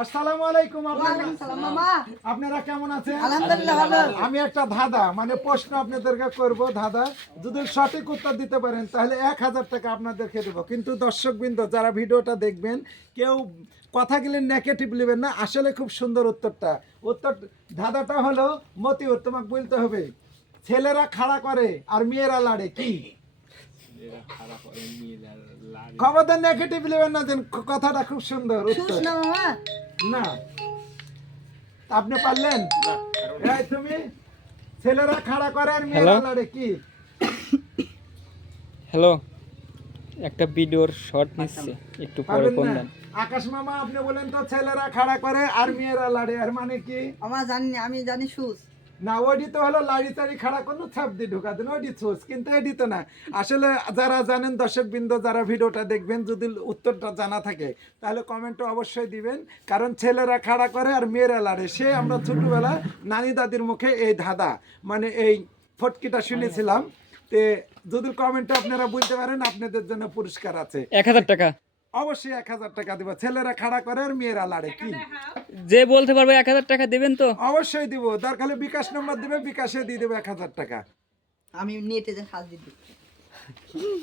আসসালামু আলাইকুম। আপনারা কেমন আছেন? আলহামদুলিল্লাহ ভালো। আমি একটা ধাঁধা মানে প্রশ্ন আপনাদেরকে করব। ধাঁধা যদি সঠিক উত্তর দিতে পারেন তাহলে 1000 টাকা আপনাদেরকে দেব। কিন্তু দর্শকবৃন্দ যারা ভিডিওটা দেখবেন কেউ কথাগুলি নেগেটিভ নেবেন না, আসলে খুব সুন্দর উত্তরটা। ধাঁধাটা হলো মতিউর, তোমাকে বলতে হবে ছেলেরা খাড়া করে আর মেয়েরা লাড়ে কি? খবরদার নেগেটিভ নেবেন না, দেন কথাটা খুব সুন্দর উত্তর। না আপনি পারলেন? এই তুমি ছেলেরা খাড়া করে আর মেয়েরা লড়ে কি? হ্যালো, একটা ভিডিওর শর্ট নিচ্ছে, একটু পরে কোন দেন। আকাশ মামা আপনি বলেন তো ছেলেরা খাড়া করে আর মেয়েরা লড়ে এর মানে কি? আমার জানি না, আমি জানি সুস। না ওডি তো হলো লাড়ি চাড়ি খাড়া করলো ছাপ দিয়ে ঢোকা দেন, ওডি সুস। কিন্তু এডি তো না। আসলে যারা জানেন দর্শকবৃন্দ যারা ভিডিওটা দেখবেন যদি উত্তরটা জানা থাকে তাহলে কমেন্টে অবশ্যই দিবেন। কারণ ছেলেরা খাড়া করে আর মেয়েরা লড়ে, সে আমরা ছোটবেলা নানি দাদির মুখে এই ধাঁধা মানে এই ফটকিটা শুনেছিলাম। তে যদি কমেন্টে আপনারা বলতে পারেন আপনাদের জন্য পুরস্কার আছে 1000 টাকা। অবশ্যই 1000 টাকা দিব। ছেলেরা খাড়া করে আর মেয়েরা লড়ে কি? যে বলতে পারবে 1000 টাকা দেবেন তো? অবশ্যই দিব। দরকার হলে বিকাশ নম্বর দিবে, বিকাশে দিয়ে দেবে 1000 টাকা। আমি নেটে যে সাজ দিই।